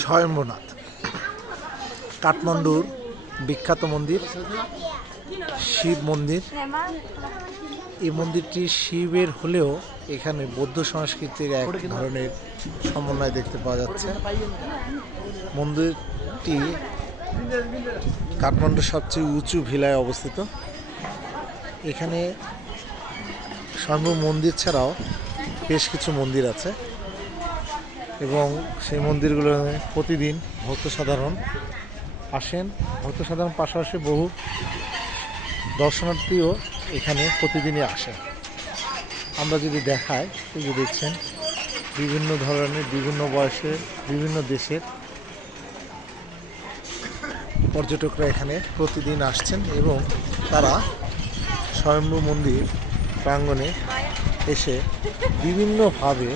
স্বয়ম্ভনাথ। কাঠমান্ডুর বিখ্যাত মন্দির, শিব মন্দির। এই মন্দিরটি শিবের হলেও এখানে বৌদ্ধ সংস্কৃতির এক ধরনের সমন্বয় দেখতে পাওয়া যাচ্ছে। মন্দিরটি কাঠমান্ডুর সবচেয়ে উঁচু ভিলায় অবস্থিত। এখানে স্বয়ম্ভু মন্দির ছাড়াও বেশ কিছু মন্দির আছে। এবং সেই মন্দিরগুলো প্রতিদিন ভক্ত সাধারণ আসেন। ভক্ত সাধারণ পাশাপাশি বহু দর্শনার্থীও এখানে প্রতিদিনই আসে আমরা যদি দেখাই, এই যে দেখছেন, বিভিন্ন ধরনের, বিভিন্ন বয়সের, বিভিন্ন দেশের পর্যটকরা এখানে প্রতিদিন আসছেন এবং তারা স্বয়ম্ভু মন্দির প্রাঙ্গণে এসে বিভিন্নভাবে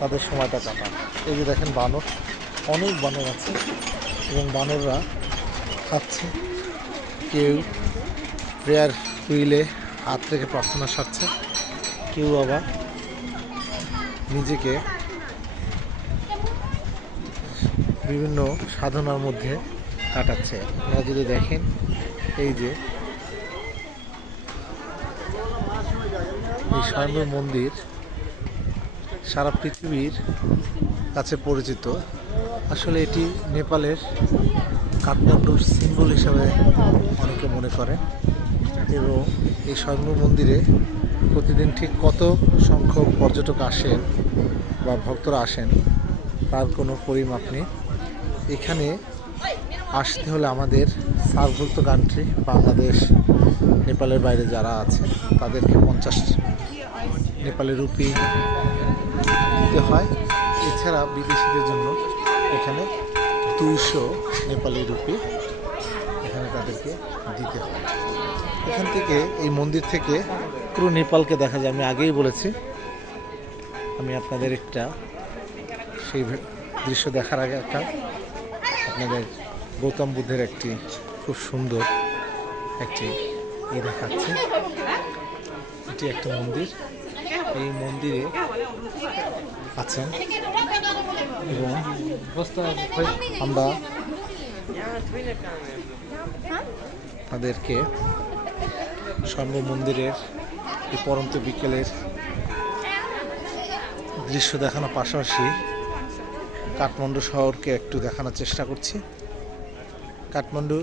তাদের সময়টা কাটান। এই যে দেখেন বানর, অনেক বানর আছে এবং বানররা খাচ্ছে। কেউ প্রেয়ার হুইলে হাত রেখে প্রার্থনা সারছে, কেউ আবার নিজেকে বিভিন্ন সাধনার মধ্যে কাটাচ্ছে। আপনারা যদি দেখেন, এই যে এই স্বয়ম্ভু মন্দির সারা পৃথিবীর কাছে পরিচিত। আসলে এটি নেপালের কাঠমান্ডুর সিম্বল হিসাবে অনেকে মনে করেন এবং এই স্বর্ণ মন্দিরে প্রতিদিন ঠিক কত সংখ্যক পর্যটক আসেন বা ভক্তরা আসেন, তার কোনো পরিমাপ নেই। এখানে আসতে হলে আমাদের সার্কভুক্ত কান্ট্রি বাংলাদেশ, নেপালের বাইরে যারা আছে, তাদেরকে পঞ্চাশ নেপালি রুপি দিতে হয়। এছাড়া বিদেশিদের জন্য এখানে দুইশো নেপালি রুপি এখানে তাদেরকে দিতে হয়। এখান থেকে, এই মন্দির থেকে পুরো নেপালকে দেখা যায়। আমি আগেই বলেছি, আমি আপনাদের একটা সেই দৃশ্য দেখার আগে একটা আপনাদের গৌতম বুদ্ধের একটি খুব সুন্দর একটি ইয়ে দেখাচ্ছে। এটি একটা মন্দির। এই মন্দিরে আছেন এবং আমরা তাদেরকে স্বর্ণ মন্দিরের এই পরন্ত বিকেলের দৃশ্য দেখানোর পাশাপাশি কাঠমান্ডু শহরকে একটু দেখানোর চেষ্টা করছি। কাঠমান্ডু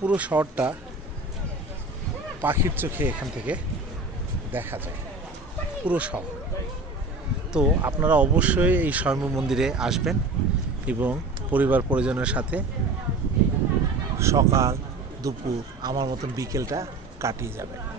পুরো শহরটা পাখির চোখে এখান থেকে দেখা যায়। পুরো শহর। তো আপনারা অবশ্যই এই স্বয়ম্ভ মন্দিরে আসবেন এবং পরিবার পরিজনের সাথে সকাল, দুপুর, আমার মতন বিকেলটা কাটিয়ে যাবেন।